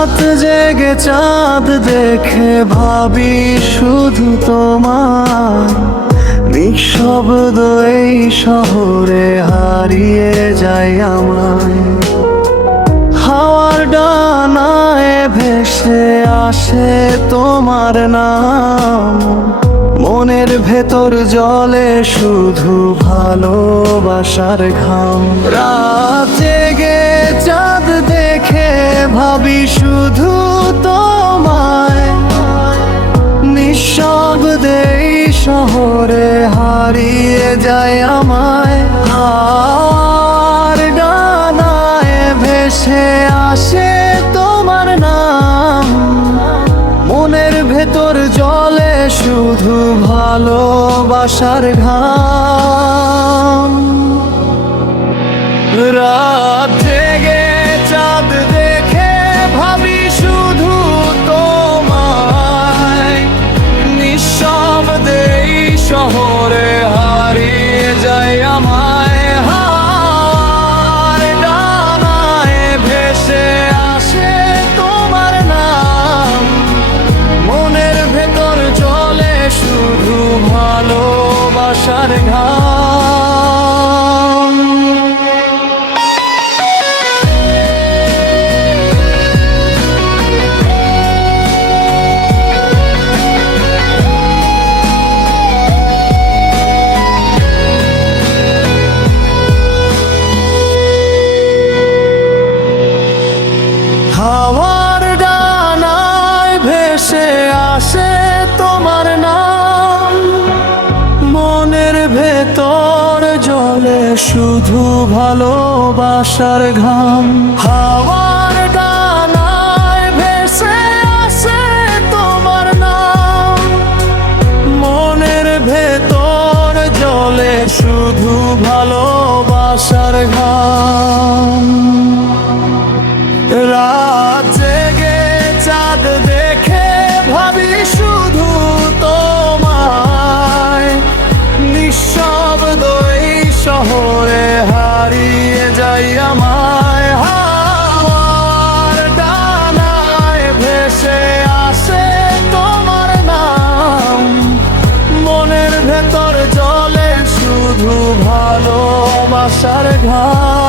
রাত জেগে চাঁদ দেখে ভাবি শুধু তোমার, নিঃশব্দ এই শহরে হারিয়ে যায় আমায়। হাওয়ার ডানায় ভেসে আসে তোমার নাম, মনের ভেতর জলে শুধু ভালোবাসার ঘাম। রাত জেগে চাঁদ দেখে ভাবি শুধু তোমায়, নিঃশব্দে এই শহরে হারিয়ে যায় আমায়। হাওয়ার ডানায় ভেসে আসে তোমার নাম, মনের ভেতর জলে শুধু ভালোবাসার ঘাম। রাত জেগে চাঁদ দেখে ভাবি শুধু তোমায়, নিঃশব্দে এই শহরে হারিয়ে যায় আমায়। হাওয়ার ডানায় ভেসে আসে তোমার নাম, মনের ভেতর জলে শুধু ভালোবাসার ঘাম। হাওয়ার ডানায় ভেসে আসে তোমার নাম, মনের ভেতর জলে শুধু ভালোবাসার ঘাম। হাওয়ার ডানায় ভেসে আসে তোমার নাম, মনের ভেতর জলে শুধু ভালোবাসার ঘাম। রাত জেগে চাঁদ দেখে ভাবি শুধু তোমায়, নিঃশব্দ এই শহরে হারিয়ে যাই আমায়। হাওয়ার ডানায় ভেসে আসে তোমার নাম, মনের ভেতর জলে শুধু ভালোবাসার ঘাম।